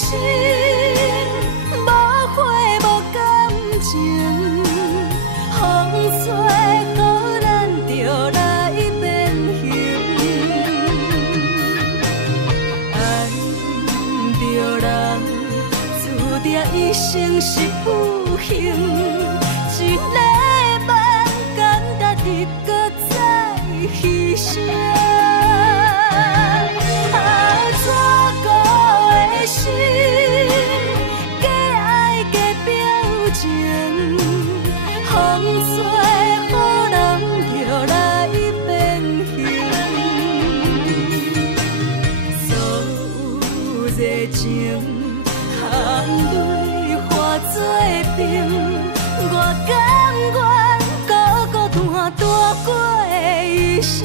心，无花无感情，风吹予咱着来变形。爱着人，注定一生是不幸。一个梦，简单的搁再牺牲。心，假爱假表情，风吹予人着来变形。所有热情含泪化作冰，我甘愿孤孤单单过一生。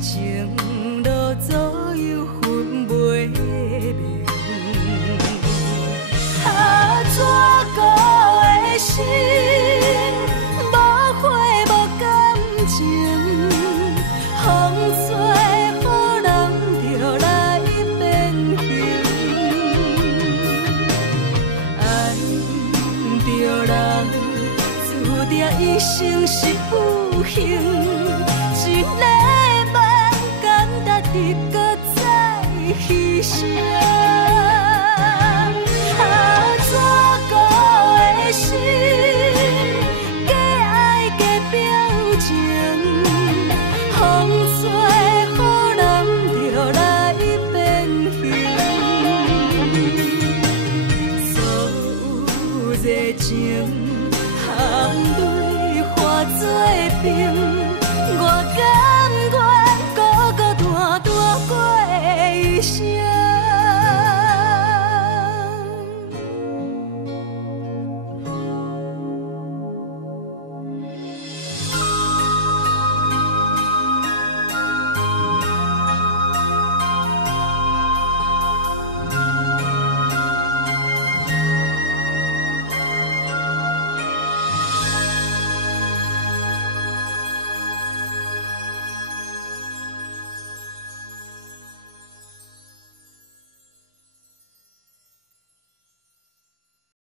情路左右分袂明，怎顾的心，无花无感情，风吹予人着来变形。爱着人，注定一生是不幸。一个梦，简单的搁再牺牲。怎顾的心，假爱假表情，风吹予人着来变形。所有热情